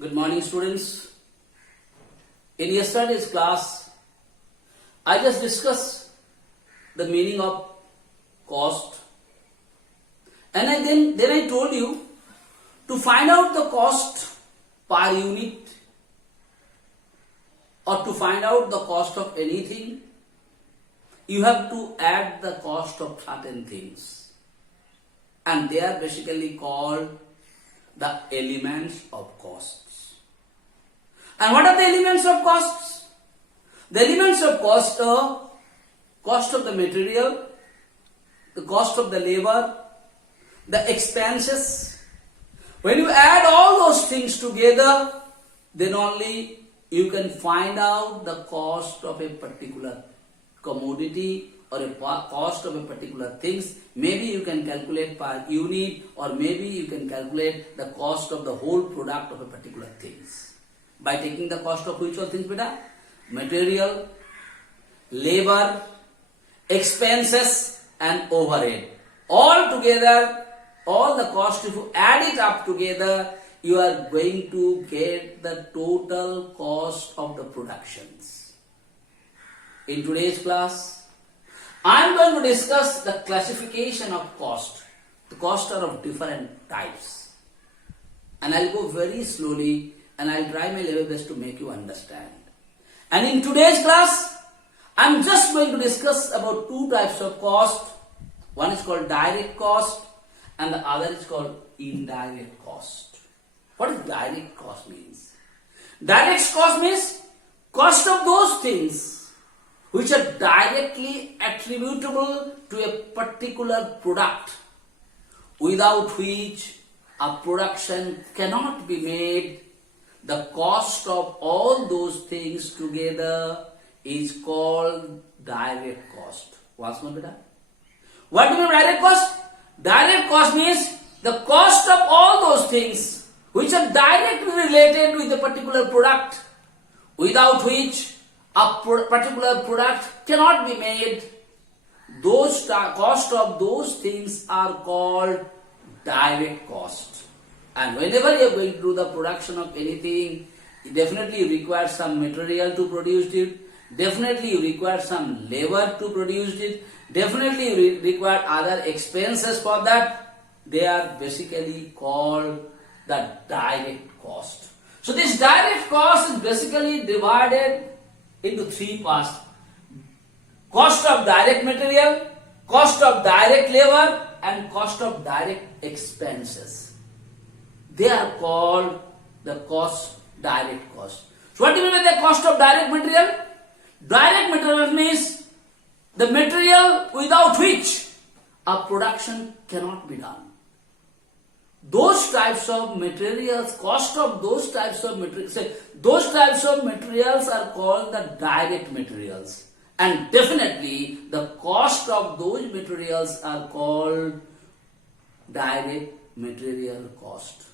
Good morning, students. In yesterday's class, I just discussed the meaning of cost, and then I told you to find out the cost per unit or to find out the cost of anything, you have to add the cost of certain things, and they are basically called the elements of costs. And what are the elements of costs? The elements of cost are cost of the material, the cost of the labor, the expenses. When you add all those things together, then only you can find out the cost of a particular commodity or a cost of a particular things. Maybe you can calculate per unit, or maybe you can calculate the cost of the whole product of a particular things. By taking the cost of which all things, beta? Material, labor, expenses and overhead. All together, all the cost, if you add it up together, you are going to get the total cost of the productions. In today's class, I am going to discuss the classification of cost. The costs are of different types. And I will go very slowly and I will try my level best to make you understand. And in today's class, I am just going to discuss about two types of cost. One is called direct cost and the other is called indirect cost. What does direct cost means? Direct cost means cost of those things which are directly attributable to a particular product, without which a production cannot be made. The cost of all those things together is called direct cost. Once more, beta. What do you mean direct cost? Direct cost means the cost of all those things which are directly related with a particular product, without which a particular product cannot be made. Those cost of those things are called direct cost. And whenever you are going to do the production of anything, you definitely require some material to produce it, definitely you require some labor to produce it, definitely you require other expenses for that. They are basically called the direct cost. So this direct cost is basically divided into three parts: cost of direct material, cost of direct labor and cost of direct expenses. They are called the direct cost. So what do you mean by the cost of direct material? Direct material means the material without which a production cannot be done. Those types of materials, cost of those types of materials, those types of materials are called the direct materials. And definitely the cost of those materials are called direct material cost.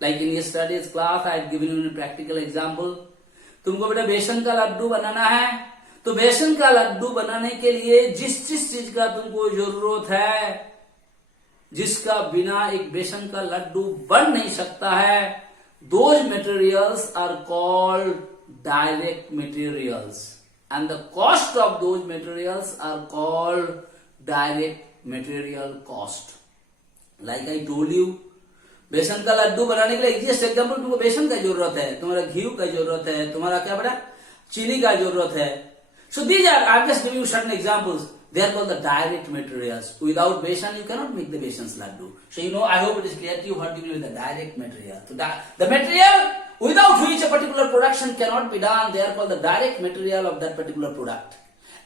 Like in yesterday's class, I have given you a practical example. तुमको बेटा बेसन का लड्डू बनाना है, तो बेसन का लड्डू बनाने के लिए जिस चीज का तुमको जरूरत है, जिसका बिना एक बेसन का लड्डू बन नहीं सकता है, those materials are called direct materials, and the cost of those materials are called direct material cost. Like I told you, बेसन का लड्डू बनाने के लिए एग्जैक्ट एग्जांपल, तुमको बेसन का जरूरत है, तुम्हारा घी का जरूरत है, तुम्हारा क्या बड़ा चीनी का जरूरत है. So these are, I'm just giving you certain examples. They are called the direct materials. Without besan, you cannot make the besan's laddu. So you know, I hope it is clear to you what do you mean with the direct material. So the material without which a particular production cannot be done, they are called the direct material of that particular product.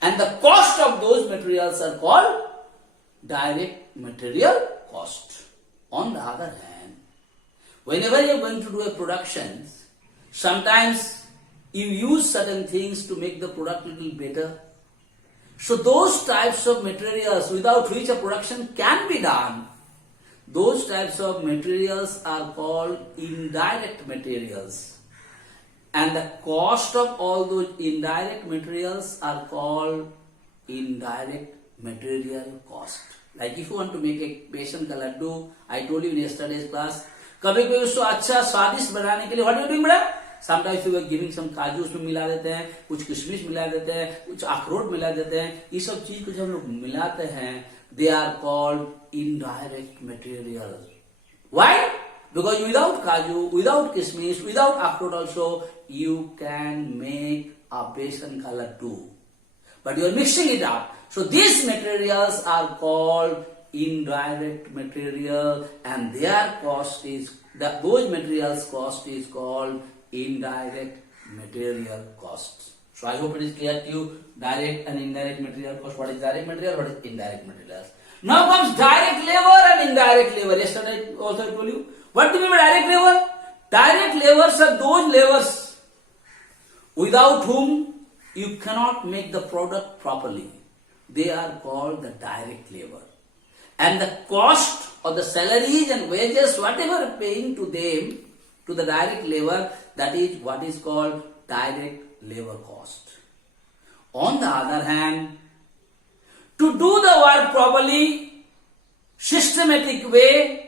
And the cost of those materials are called direct material cost. On the other hand, whenever you are going to do a production, sometimes you use certain things to make the product a little better. So those types of materials without which a production can be done, those types of materials are called indirect materials. And the cost of all those indirect materials are called indirect material cost. Like if you want to make a besan ka laddu, I told you in yesterday's class, कभी कभी उसको अच्छा स्वादिष्ट बनाने के लिए what you doing बेटा, sometimes you are giving some kaju उसमें मिला देते हैं, कुछ किशमिश मिला देते हैं, कुछ अखरोट मिला देते हैं। ये सब चीज को जब लोग मिलाते हैं, they are called indirect material. Why? Because without kaju, without kismis, without akhrot also, you can make a besan ka laddu. But you are mixing it up. So these materials are called indirect material, and their cost is, those materials cost is called indirect material cost. So I hope it is clear to you, direct and indirect material cost. What is direct material, what is indirect material? Now comes direct labor and indirect labor. Yesterday also I told you. What do you mean by direct labor? Direct labors are those labors without whom you cannot make the product properly. They are called the direct labor. And the cost of the salaries and wages, whatever paying to them, to the direct labor, that is what is called direct labor cost. On the other hand, to do the work properly, systematic way,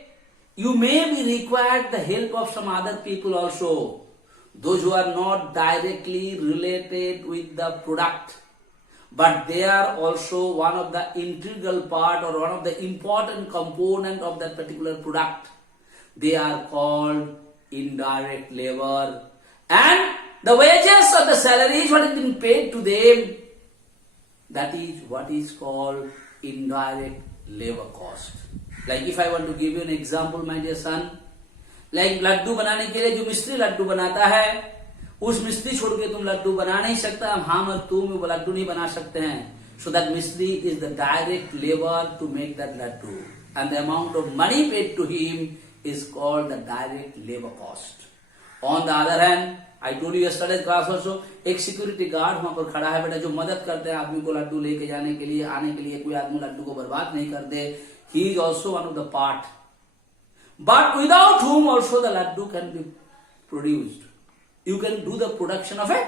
you may be required the help of some other people also. Those who are not directly related with the product, but they are also one of the integral part or one of the important component of that particular product. They are called indirect labor. And the wages or the salaries, what is being paid to them, that is what is called indirect labor cost. Like if I want to give you an example, my dear son, like laddu बनाने के लिए जो मिस्त्री लड्डू बनाता है, उस मिस्त्री छोड़ के तुम लड्डू बना नहीं सकता, हम और तुम वो लड्डू नहीं बना सकते हैं. So that mistri is the direct labor to make that laddu, and the amount of money paid to him is called the direct labor cost. On the other hand, I told you yesterday's class also, एक security guard वहां पर खड़ा है बेटा, जो मदद करते हैं आदमी को लड्डू लेके जाने के लिए, आने के लिए, कोई आदमी लड्डू को बर्बाद नहीं कर दे. He is also one of the part, but without whom also the laddu can be produced. You can do the production of a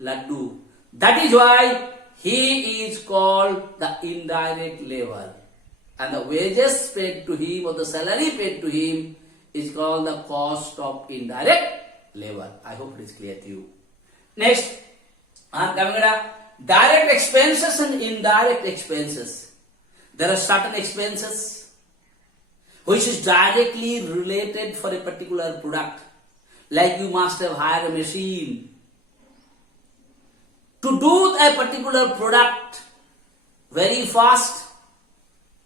laddu. That is why he is called the indirect labor, and the wages paid to him or the salary paid to him is called the cost of indirect labor. I hope it is clear to you. Next, I am coming to direct expenses and indirect expenses. There are certain expenses which is directly related for a particular product. Like you must have hired a machine to do a particular product very fast,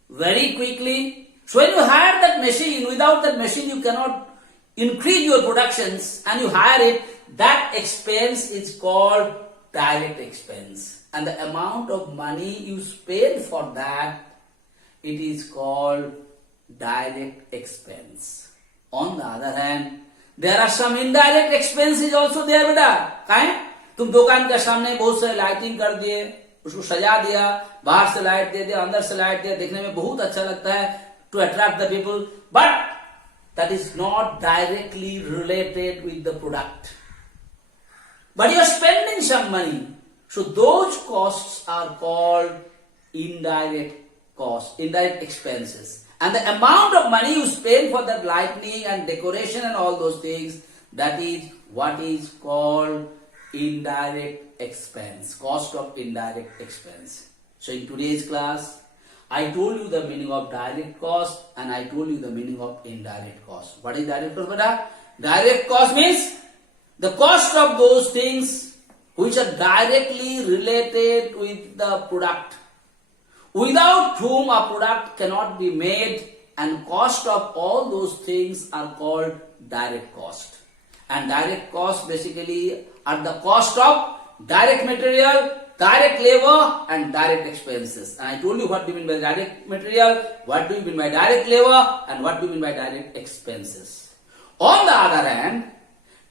very quickly. So when you hire that machine, without that machine you cannot increase your productions, and you hire it, that expense is called direct expense. And the amount of money you spend for that, it is called direct expense. On the other hand, there are some indirect expenses also there बेटा. काहे? तुम दुकान के सामने बहुत सारे lighting कर दिए, उसको सजा दिया, बाहर से लाइट दे दिया, अंदर से लाइट दिया, देखने में बहुत अच्छा लगता है, to attract the people, but that is not directly related with the product. But you are spending some money. So those costs are called indirect cost, indirect expenses. And the amount of money you spend for that lighting and decoration and all those things, that is what is called indirect expense, cost of indirect expense. So in today's class, I told you the meaning of direct cost and I told you the meaning of indirect cost. What is direct cost, beta? Direct cost means the cost of those things which are directly related with the product, without whom a product cannot be made, and cost of all those things are called direct cost. And direct cost basically are the cost of direct material, direct labor and direct expenses. And I told you what do you mean by direct material, what do you mean by direct labor, and what do you mean by direct expenses. On the other hand,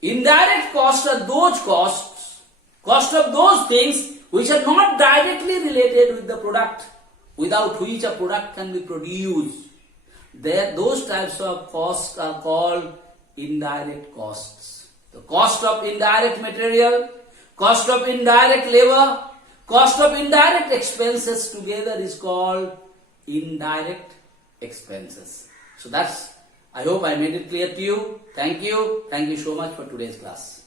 indirect costs are those costs, cost of those things which are not directly related with the product, without which a product can be produced. Those types of costs are called indirect costs. The cost of indirect material, cost of indirect labor, cost of indirect expenses together is called indirect expenses. So that's I hope I made it clear to you. Thank you. Thank you so much for today's class.